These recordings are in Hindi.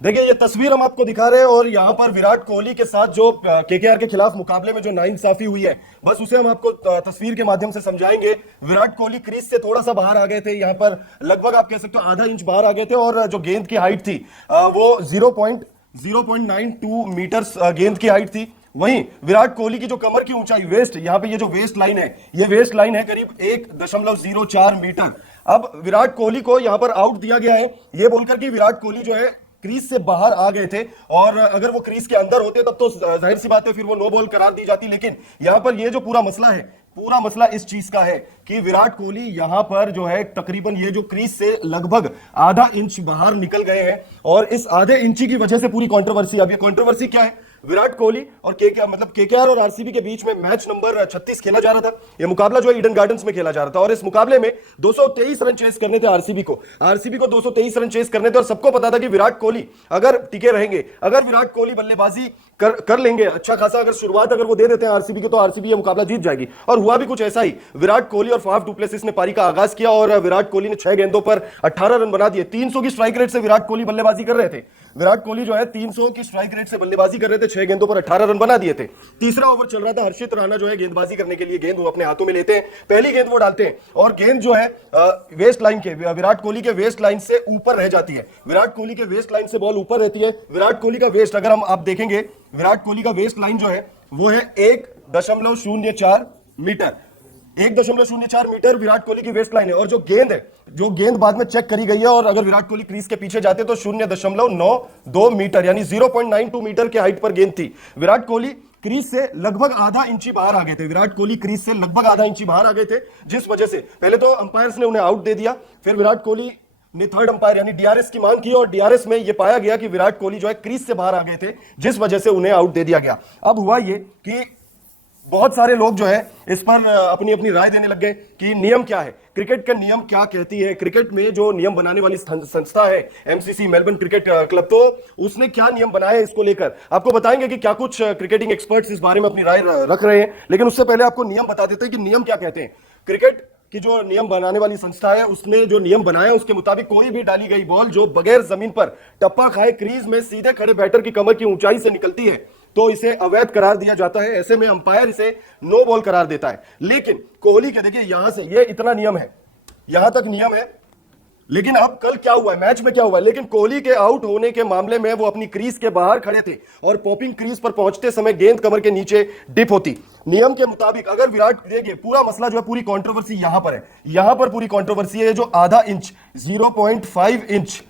देखिए ये तस्वीर हम आपको दिखा रहे हैं और यहाँ पर विराट कोहली के साथ जो केकेआर के खिलाफ मुकाबले में जो नाइंसाफी हुई है, बस उसे हम आपको तस्वीर के माध्यम से समझाएंगे। विराट कोहली क्रीज से थोड़ा सा बाहर आ गए थे, यहाँ पर लगभग आप कह सकते हो आधा इंच बाहर आ गए थे और जो गेंद की हाइट थी वो 0.92 मीटर गेंद की हाइट थी। वहीं विराट कोहली की जो कमर की ऊंचाई वेस्ट, यहाँ पे ये जो वेस्ट लाइन है, ये वेस्ट लाइन है करीब 1.04 मीटर। अब विराट कोहली को यहां पर आउट दिया गया है ये बोलकर कि विराट कोहली जो है क्रीज से बाहर आ गए थे, और अगर वो क्रीज के अंदर होते तब तो जाहिर सी बात है फिर वो नो बॉल करार दी जाती। लेकिन यहां पर ये जो पूरा मसला है, पूरा मसला इस चीज का है कि विराट कोहली यहां पर जो है तकरीबन ये जो क्रीज से लगभग आधा इंच बाहर निकल गए हैं, और इस आधे इंची की वजह से पूरी कंट्रोवर्सी। अब ये कंट्रोवर्सी क्या है? विराट कोहली और केकेआर और आरसीबी के बीच में मैच नंबर 36 खेला जा रहा था। यह मुकाबला जो है ईडन गार्डन्स में खेला जा रहा था, और इस मुकाबले में 223 रन चेस करने थे आरसीबी को 223 रन चेस करने थे। और सबको पता था कि विराट कोहली अगर टिके रहेंगे, अगर विराट कोहली बल्लेबाजी कर लेंगे अच्छा खासा, अगर शुरुआत अगर वो दे देते हैं आरसीबी के, तो आरसीबी ये मुकाबला जीत जाएगी। और हुआ भी कुछ ऐसा ही। विराट कोहली और फाफ डुप्लेसिस ने पारी का आगाज किया और विराट कोहली ने 6 गेंदों पर 18 रन बना दिए। 300 की स्ट्राइक रेट से विराट कोहली बल्लेबाजी कर रहे थे। विराट कोहली जो है 300 की स्ट्राइक रेट से बल्लेबाजी कर रहे थे, 6 गेंदों पर 18 रन बना दिए थे। तीसरा ओवर चल रहा था, हर्षित राणा जो है गेंदबाजी करने के लिए गेंद वो अपने हाथों में लेते हैं, पहली गेंद वो डालते हैं और गेंद जो है वेस्ट लाइन के, विराट कोहली के वेस्ट लाइन से ऊपर रह जाती है। विराट कोहली के वेस्ट लाइन से बॉल ऊपर रहती है। विराट कोहली का वेस्ट, अगर हम आप देखेंगे, विराट कोहली का वेस्ट लाइन जो है वो है 1.04 मीटर। 1.04 मीटर विराट कोहली की वेस्ट लाइन है। और जो गेंद बाद में चेक करी गई है, और अगर विराट कोहली क्रीज के पीछे जाते तो 0.92 मीटर यानी 0.92 मीटर के हाइट पर गेंद थी। विराट कोहली क्रीज से लगभग आधा इंची बाहर आ गए थे। विराट कोहली क्रीज से लगभग आधा इंची बाहर आ गए थे, जिस वजह से पहले तो अंपायर्स ने उन्हें आउट दे दिया। फिर विराट कोहली ने थर्ड अंपायर यानी डीआरएस की मांग की, और डीआरएस में यह पाया गया कि विराट कोहली जो है क्रीज से बाहर आ गए थे, जिस वजह से उन्हें आउट दे दिया गया। अब हुआ ये कि बहुत सारे लोग जो है इस पर अपनी अपनी राय देने लग गए कि नियम क्या है, क्रिकेट का नियम क्या कहती है। क्रिकेट में जो नियम बनाने वाली संस्था है एमसीसी, मेलबर्न क्रिकेट क्लब, तो उसने क्या नियम बनाए इसको लेकर आपको बताएंगे कि क्या कुछ क्रिकेटिंग एक्सपर्ट्स इस बारे में अपनी राय रख रहे हैं। लेकिन उससे पहले आपको नियम बता देते हैं कि नियम क्या कहते हैं। क्रिकेट की जो नियम बनाने वाली संस्था है उसने जो नियम बनाया उसके मुताबिक कोई भी डाली गई बॉल जो बगैर जमीन पर टप्पा खाए क्रीज में सीधे खड़े बैटर की कमर की ऊंचाई से निकलती है तो इसे अवैध करार दिया जाता है। ऐसे में अंपायर इसे नो बॉल करार देता है। लेकिन कोहली के देखिए यहां से ये इतना नियम है, यहां तक नियम है। लेकिन अब कल क्या हुआ है, मैच में क्या हुआ है, लेकिन कोहली के आउट होने के मामले में वो अपनी क्रीज के बाहर खड़े थे और पॉपिंग क्रीज पर पहुंचते समय गेंद कमर के नीचे डिप होती। नियम के मुताबिक अगर विराट, देखिए पूरा मसला जो है, पूरी कंट्रोवर्सी यहां पर है, यहां पर पूरी कंट्रोवर्सी है। जो आधा इंच 0.5 इंच,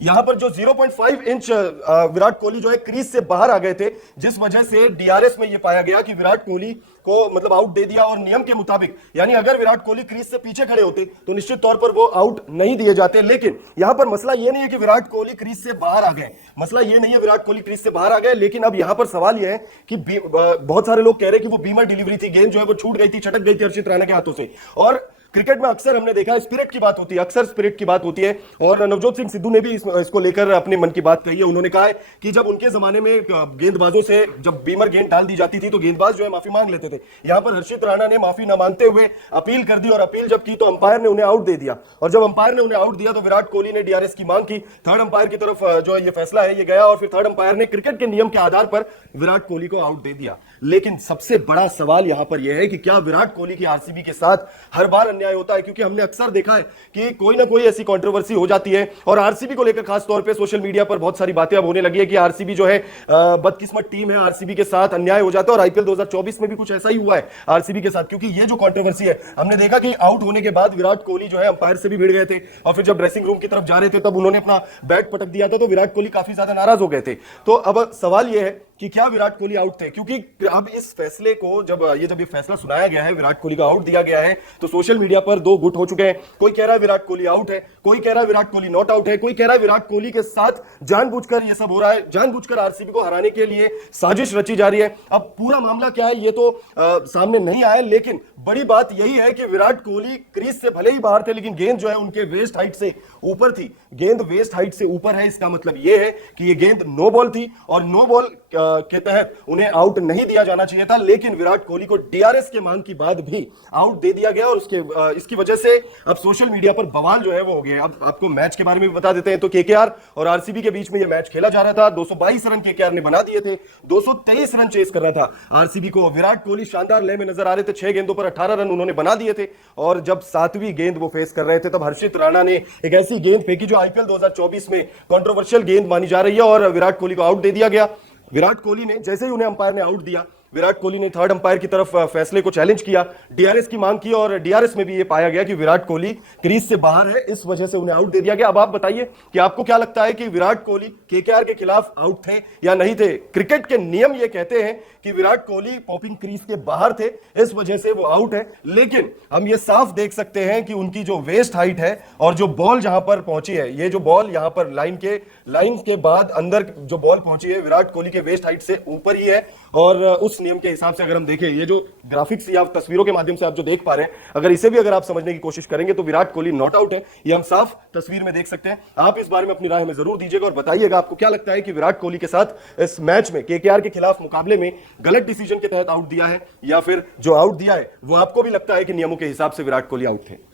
यहां पर जो 0.5 इंच विराट कोहली जो है क्रीज से बाहर आ गए थे, जिस वजह से डीआरएस में यह पाया गया कि विराट कोहली को मतलब आउट दे दिया। और नियम के मुताबिक यानी अगर विराट कोहली क्रीज से पीछे खड़े होते तो निश्चित तौर पर वो आउट नहीं दिए जाते। लेकिन यहां पर मसला यह नहीं है कि विराट कोहली क्रीज से बाहर आ गए, मसला यह नहीं है विराट कोहली क्रीज से बाहर आ गए। लेकिन अब यहां पर सवाल यह है कि बहुत सारे लोग कह रहे हैं कि वो बीमर डिलीवरी थी, गेंद जो है वो छूट गई थी, छटक गई थी हर्षित राणा के हाथों से। और क्रिकेट में अक्सर हमने देखा है स्पिरिट की बात होती है, अक्सर स्पिरिट की बात होती है। और नवजोत सिंह सिद्धू ने भी इसको लेकर अपने मन की बात कही है। उन्होंने कहा है कि जब उनके जमाने में गेंदबाजों से जब बीमर गेंद डाल दी जाती थी तो गेंदबाज जो है माफी मांग लेते थे। यहां पर हर्षित राणा ने माफी न मांगते हुए अपील कर दी, और अपील जब की तो अंपायर ने उन्हें आउट दे दिया। और जब अंपायर ने उन्हें आउट दिया तो विराट कोहली ने डीआरएस की मांग की, थर्ड अंपायर की तरफ जो ये फैसला है ये गया, और फिर थर्ड अंपायर ने क्रिकेट के नियम के आधार पर विराट कोहली को आउट दे दिया। लेकिन सबसे बड़ा सवाल यहां पर यह है कि क्या विराट कोहली की आरसीबी के साथ हर बार अन्याय होता है? क्योंकि हमने अक्सर देखा है कि कोई ना कोई ऐसी कंट्रोवर्सी हो जाती है, और आरसीबी को लेकर खास तौर पे सोशल मीडिया पर बहुत सारी बातें अब होने लगी है कि आरसीबी जो है बदकिस्मत टीम है, आरसीबी के साथ अन्याय हो जाता है। और आईपीएल 2024 में भी कुछ ऐसा ही हुआ है आरसीबी के साथ, क्योंकि ये जो कंट्रोवर्सी है, हमने देखा कि आउट होने के बाद विराट कोहली जो है अंपायर से भी भिड़ गए थे, और फिर जब ड्रेसिंग रूम की तरफ जा रहे थे तब उन्होंने अपना बैट पटक दिया था, तो विराट कोहली काफी ज्यादा नाराज हो गए थे। तो अब सवाल यह है कि क्या विराट कोहली आउट थे? क्योंकि अब इस फैसले को जब ये फैसला सुनाया गया है, विराट कोहली का आउट दिया गया है, तो सोशल मीडिया पर दो गुट हो चुके हैं। कोई कह रहा है विराट कोहली आउट है, कोई कह रहा है विराट कोहली नॉट आउट है, कोई कह रहा है विराट कोहली के साथ जानबूझकर ये सब हो रहा है, जानबूझकर आरसीबी को हराने के लिए साजिश रची जा रही है। अब पूरा मामला क्या है ये तो सामने नहीं आया, लेकिन बड़ी बात यही है कि विराट कोहली क्रीज से भले ही बाहर थे, लेकिन गेंद जो है उनके वेस्ट हाइट से ऊपर थी। गेंद वेस्ट हाइट से ऊपर है, इसका मतलब यह है कि ये गेंद नो बॉल थी, और नो बॉल के तहत उन्हें आउट नहीं दिया जाना चाहिए था, लेकिन विराट कोहली को डीआरएस के मांग के बाद भी आउट दे दिया गया और इसकी वजह से अब सोशल मीडिया पर बवाल जो है वो हो गया। अब आपको मैच के बारे में भी बता देते हैं। तो केकेआर और आरसीबी के बीच में यह मैच खेला जा रहा था। 222 रन केकेआर ने बना दिए थे, 223 रन चेस कर रहा था आरसीबी को। विराट कोहली शानदार लय में नजर आ रहे थे, 6 गेंदों पर 18 रन उन्होंने बना दिए थे। और जब 7वीं गेंद वो फेस कर रहे थे तब हर्षित राणा ने एक ऐसी गेंद फेंकी जो आईपीएल 2024 में कंट्रोवर्शियल गेंद मानी जा रही है और विराट कोहली को आउट दे दिया गया। विराट कोहली ने जैसे ही उन्हें अंपायर ने आउट दिया, विराट कोहली ने थर्ड अंपायर की तरफ फैसले को चैलेंज किया, डीआरएस की मांग की और डीआरएस में भी ये पाया गया कि विराट कोहली क्रीज से बाहर है, इस वजह से उन्हें आउट दे दिया गया। अब आप बताइए कि आपको क्या लगता है कि विराट कोहली केकेआर के खिलाफ आउट थे या नहीं थे? क्रिकेट के नियम ये कहते हैं कि विराट कोहली पॉपिंग क्रीज के बाहर थे, इस वजह से वो आउट है। लेकिन हम ये साफ देख सकते हैं कि उनकी जो वेस्ट हाइट है और जो बॉल जहां पर पहुंची है, ये जो बॉल यहां पर लाइन के बाद अंदर जो बॉल पहुंची है विराट कोहली के वेस्ट हाइट से ऊपर ही है। और उस नियम के हिसाब से अगर हम देखें, ये जो ग्राफिक्स या तस्वीरों के माध्यम से आप जो देख पा रहे हैं, अगर इसे भी अगर आप समझने की कोशिश करेंगे तो विराट कोहली नॉट आउट है, ये हम साफ तस्वीर में देख सकते हैं। आप इस बारे में अपनी राय हमें जरूर दीजिएगा और बताइएगा आपको क्या लगता है कि विराट कोहली के साथ इस मैच में केकेआर के खिलाफ मुकाबले में गलत डिसीजन के तहत आउट दिया है या फिर जो आउट दिया है वो आपको भी लगता है कि नियमों के हिसाब से विराट कोहली आउट थे?